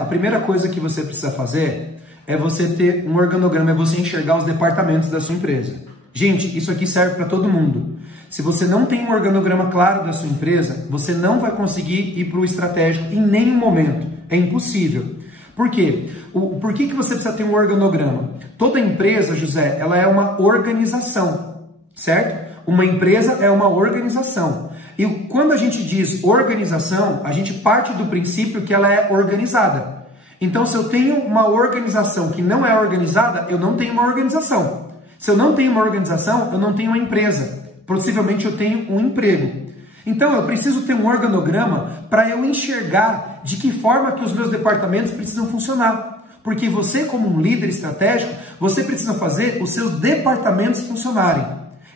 A primeira coisa que você precisa fazer é você ter um organograma, é você enxergar os departamentos da sua empresa. Gente, isso aqui serve para todo mundo. Se você não tem um organograma claro da sua empresa, você não vai conseguir ir para o estratégico em nenhum momento. É impossível. Por quê? Por que você precisa ter um organograma? Toda empresa, José, ela é uma organização, certo? Uma empresa é uma organização. E quando a gente diz organização, a gente parte do princípio que ela é organizada. Então, se eu tenho uma organização que não é organizada, eu não tenho uma organização. Se eu não tenho uma organização, eu não tenho uma empresa. Possivelmente eu tenho um emprego. Então, eu preciso ter um organograma para eu enxergar de que forma que os meus departamentos precisam funcionar. Porque você, como um líder estratégico, você precisa fazer os seus departamentos funcionarem.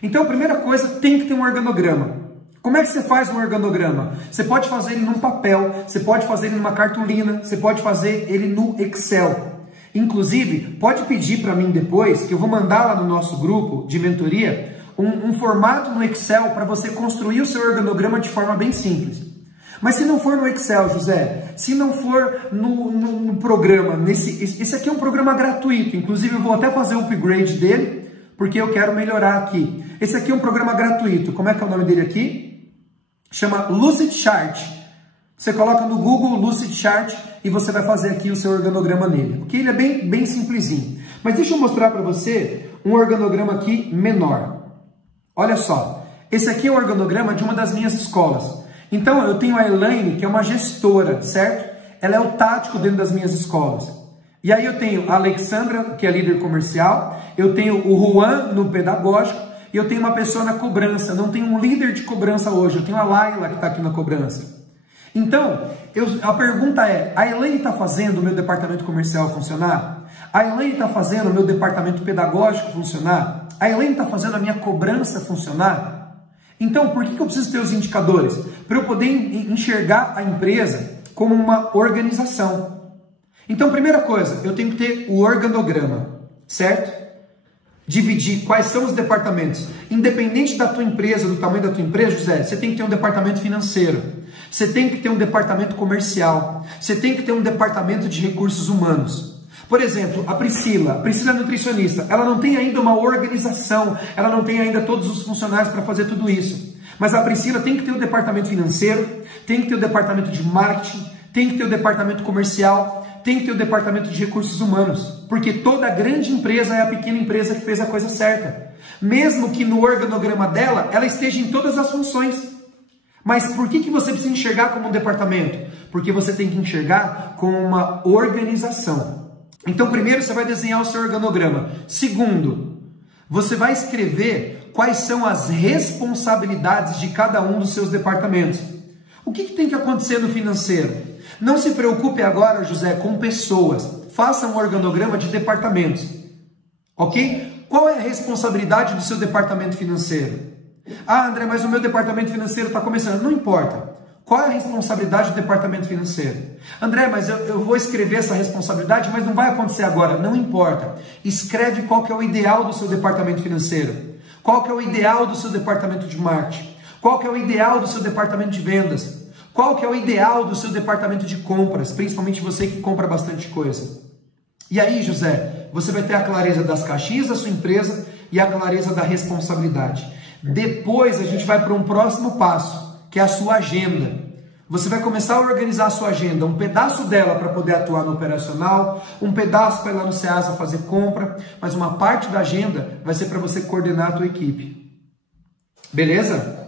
Então, a primeira coisa, tem que ter um organograma. Como é que você faz um organograma? Você pode fazer ele num papel, você pode fazer ele numa cartolina, você pode fazer ele no Excel. Inclusive, pode pedir para mim depois, que eu vou mandar lá no nosso grupo de mentoria, um formato no Excel para você construir o seu organograma de forma bem simples. Mas se não for no Excel, José, se não for no programa, esse aqui é um programa gratuito, inclusive eu vou até fazer o upgrade dele, porque eu quero melhorar aqui. Esse aqui é um programa gratuito, como é que é o nome dele aqui? Chama Lucidchart. Você coloca no Google Lucidchart e você vai fazer aqui o seu organograma nele. Ok? Ele é bem simplesinho. Mas deixa eu mostrar para você um organograma aqui menor. Olha só. Esse aqui é o organograma de uma das minhas escolas. Então, eu tenho a Elaine, que é uma gestora, certo? Ela é o tático dentro das minhas escolas. E aí eu tenho a Alexandra, que é líder comercial. Eu tenho o Juan no pedagógico. E eu tenho uma pessoa na cobrança, não tenho um líder de cobrança hoje, eu tenho a Laila que está aqui na cobrança. Então, a pergunta é, a Elaine está fazendo o meu departamento comercial funcionar? A Elaine está fazendo o meu departamento pedagógico funcionar? A Elaine está fazendo a minha cobrança funcionar? Então, por que eu preciso ter os indicadores? Para eu poder enxergar a empresa como uma organização. Então, primeira coisa, eu tenho que ter o organograma, certo? Dividir quais são os departamentos. Independente da tua empresa, do tamanho da tua empresa, José, você tem que ter um departamento financeiro, você tem que ter um departamento comercial, você tem que ter um departamento de recursos humanos. Por exemplo, a Priscila é nutricionista, ela não tem ainda uma organização, ela não tem ainda todos os funcionários para fazer tudo isso. Mas a Priscila tem que ter o departamento financeiro, tem que ter o departamento de marketing, tem que ter o departamento comercial, tem que ter o departamento de recursos humanos, porque toda grande empresa é a pequena empresa que fez a coisa certa. Mesmo que no organograma dela, ela esteja em todas as funções. Mas por que você precisa enxergar como um departamento? Porque você tem que enxergar como uma organização. Então, primeiro, você vai desenhar o seu organograma. Segundo, você vai escrever quais são as responsabilidades de cada um dos seus departamentos. O que tem que acontecer no financeiro? Não se preocupe agora, José, com pessoas. Faça um organograma de departamentos. Ok? Qual é a responsabilidade do seu departamento financeiro? Ah, André, mas o meu departamento financeiro está começando. Não importa. Qual é a responsabilidade do departamento financeiro? André, mas eu vou escrever essa responsabilidade, mas não vai acontecer agora. Não importa. Escreve qual que é o ideal do seu departamento financeiro. Qual que é o ideal do seu departamento de marketing. Qual que é o ideal do seu departamento de vendas. Qual que é o ideal do seu departamento de compras, principalmente você que compra bastante coisa. E aí, José, você vai ter a clareza das caixinhas da sua empresa e a clareza da responsabilidade. Depois a gente vai para um próximo passo, que é a sua agenda. Você vai começar a organizar a sua agenda, um pedaço dela para poder atuar no operacional, um pedaço para ir lá no Ceasa fazer compra, mas uma parte da agenda vai ser para você coordenar a tua equipe. Beleza?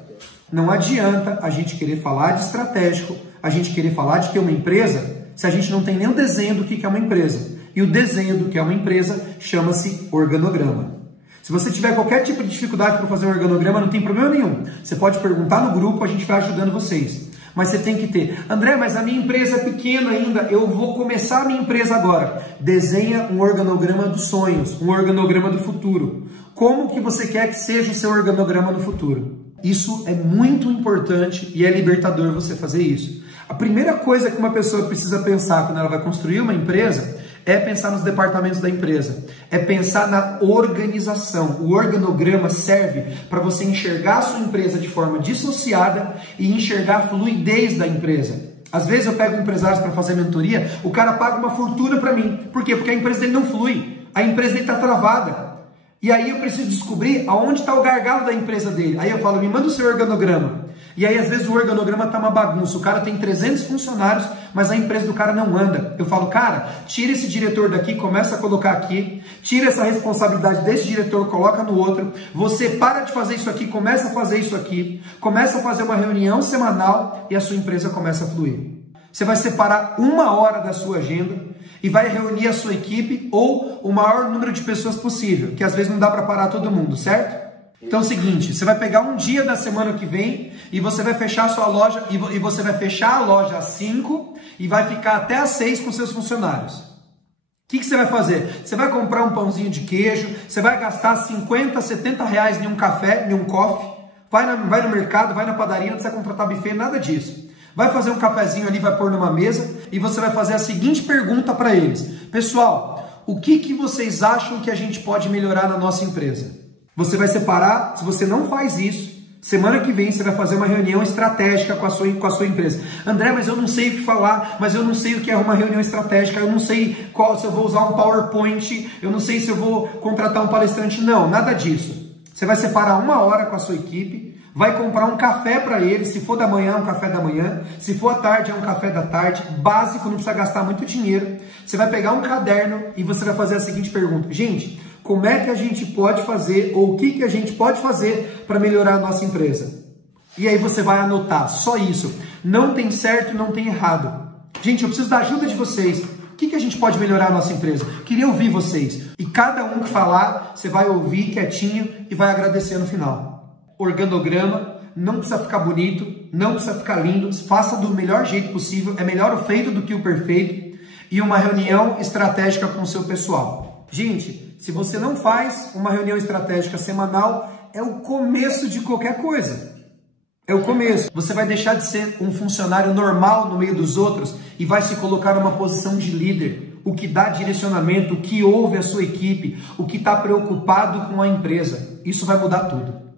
Não adianta a gente querer falar de estratégico, a gente querer falar de que é uma empresa, se a gente não tem nem o desenho do que é uma empresa. E o desenho do que é uma empresa chama-se organograma. Se você tiver qualquer tipo de dificuldade para fazer um organograma, não tem problema nenhum. Você pode perguntar no grupo, a gente vai ajudando vocês. Mas você tem que ter. André, mas a minha empresa é pequena ainda, eu vou começar a minha empresa agora. Desenha um organograma dos sonhos, um organograma do futuro. Como que você quer que seja o seu organograma no futuro? Isso é muito importante e é libertador você fazer isso. A primeira coisa que uma pessoa precisa pensar quando ela vai construir uma empresa é pensar nos departamentos da empresa, é pensar na organização. O organograma serve para você enxergar a sua empresa de forma dissociada e enxergar a fluidez da empresa. Às vezes eu pego empresários para fazer mentoria, o cara paga uma fortuna para mim. Por quê? Porque a empresa dele não flui, a empresa dele está travada. E aí eu preciso descobrir aonde está o gargalo da empresa dele. Aí eu falo, me manda o seu organograma. E aí às vezes o organograma está uma bagunça, o cara tem 300 funcionários, mas a empresa do cara não anda. Eu falo, cara, tira esse diretor daqui, começa a colocar aqui, tira essa responsabilidade desse diretor, coloca no outro, você para de fazer isso aqui, começa a fazer isso aqui, começa a fazer uma reunião semanal e a sua empresa começa a fluir. Você vai separar 1 hora da sua agenda e vai reunir a sua equipe ou o maior número de pessoas possível, que às vezes não dá para parar todo mundo, certo? Então é o seguinte, você vai pegar um dia da semana que vem e você vai fechar a sua loja e você vai fechar a loja às 5 e vai ficar até às 6 com seus funcionários. O que você vai fazer? Você vai comprar um pãozinho de queijo, você vai gastar 50, 70 reais em um café, em um coffee, vai no mercado, vai na padaria, não precisa contratar buffet, nada disso. Vai fazer um cafezinho ali, vai pôr numa mesa e você vai fazer a seguinte pergunta para eles. Pessoal, o que vocês acham que a gente pode melhorar na nossa empresa? Você vai separar, se você não faz isso, semana que vem você vai fazer uma reunião estratégica com a sua empresa. André, mas eu não sei o que falar, mas eu não sei o que é uma reunião estratégica, eu não sei se eu vou usar um PowerPoint, eu não sei se eu vou contratar um palestrante. Não, nada disso. Você vai separar 1 hora com a sua equipe, vai comprar um café para eles, se for da manhã, um café da manhã, se for à tarde, é um café da tarde, básico, não precisa gastar muito dinheiro. Você vai pegar um caderno e você vai fazer a seguinte pergunta. Gente, como é que a gente pode fazer, ou o que a gente pode fazer para melhorar a nossa empresa? E aí você vai anotar, só isso. Não tem certo, não tem errado. Gente, eu preciso da ajuda de vocês. O que a gente pode melhorar a nossa empresa? Queria ouvir vocês. E cada um que falar, você vai ouvir quietinho e vai agradecer no final. Organograma, não precisa ficar bonito, não precisa ficar lindo, faça do melhor jeito possível, é melhor o feito do que o perfeito. E uma reunião estratégica com o seu pessoal. Gente, se você não faz uma reunião estratégica semanal, é o começo de qualquer coisa. É o começo. Você vai deixar de ser um funcionário normal no meio dos outros e vai se colocar numa posição de líder. O que dá direcionamento, o que ouve a sua equipe, o que está preocupado com a empresa. Isso vai mudar tudo.